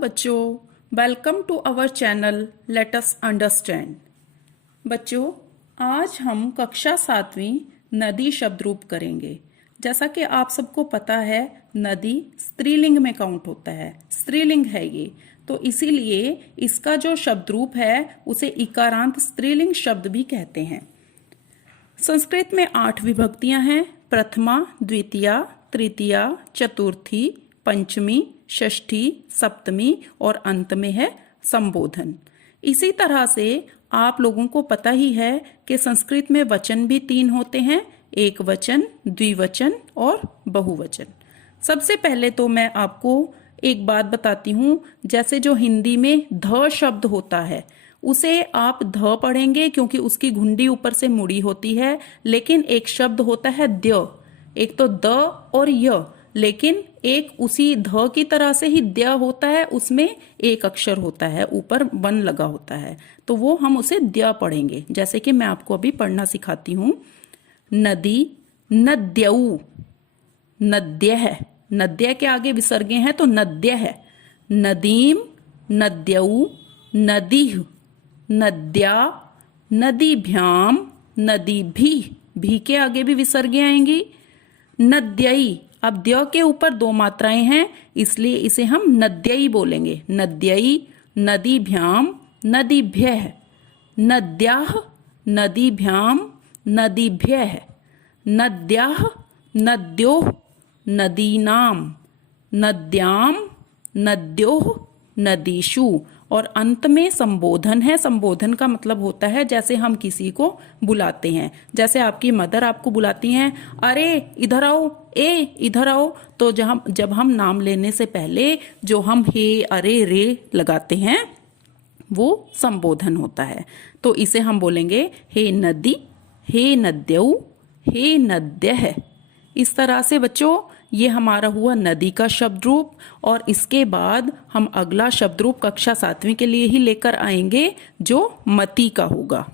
बच्चों, welcome to our channel let us understand. बच्चों, आज हम कक्षा 7वीं नदी शब्द रूप करेंगे। जैसा कि आप सबको पता है, नदी स्त्रीलिंग में काउंट होता है, स्त्रीलिंग है ये, तो इसीलिए इसका जो शब्द रूप है उसे इकारांत स्त्रीलिंग शब्द भी कहते हैं। संस्कृत में 8 विभक्तियां हैं: प्रथमा, द्वितीया, तृतीया, चतुर्थी, पंचमी, षष्ठी, सप्तमी और अंत में है संबोधन। इसी तरह से आप लोगों को पता ही है कि संस्कृत में वचन भी 3 होते हैं: एक वचन, द्विवचन और बहुवचन। सबसे पहले तो मैं आपको एक बात बताती हूँ, जैसे जो हिंदी में ध शब्द होता है उसे आप ध पढ़ेंगे क्योंकि उसकी घुंडी ऊपर से मुड़ी होती है, लेकिन एक शब्द होता है द्य। एक तो द और य, लेकिन एक उसी ध की तरह से ही द्य होता है, उसमें एक अक्षर होता है, ऊपर वन लगा होता है, तो वो हम उसे द्य पढ़ेंगे। जैसे कि मैं आपको अभी पढ़ना सिखाती हूँ। नदी, नद्यऊ, नद्य है, नद्य के आगे विसर्गे हैं तो नद्य है। नदीम, नद्यऊ, नदीह, नद्या, नदीभ्याम, नदीभी, भी के आगे भी विसर्गे आएंगी। नद्यई, अब द्य के ऊपर 2 मात्राएं हैं, इसलिए इसे हम नद्यई बोलेंगे। नद्यई, नदीभ्याम, नदीभ्यः, नद्याः, नदीभ्याम, नदीभ्यः, नद्याः, नद्योः, नदीनाम, नद्याम, नद्योः, नदीषु। और अंत में संबोधन है। संबोधन का मतलब होता है जैसे हम किसी को बुलाते हैं, जैसे आपकी मदर आपको बुलाती हैं, अरे इधर आओ, ए इधर आओ, तो जब हम नाम लेने से पहले जो हम हे, अरे, रे लगाते हैं वो संबोधन होता है। तो इसे हम बोलेंगे हे नदी, हे नद्यऊ, हे नद्यः। इस तरह से बच्चों ये हमारा हुआ नदी का शब्द रूप, और इसके बाद हम अगला शब्द रूप कक्षा 7वीं के लिए ही लेकर आएंगे जो मति का होगा।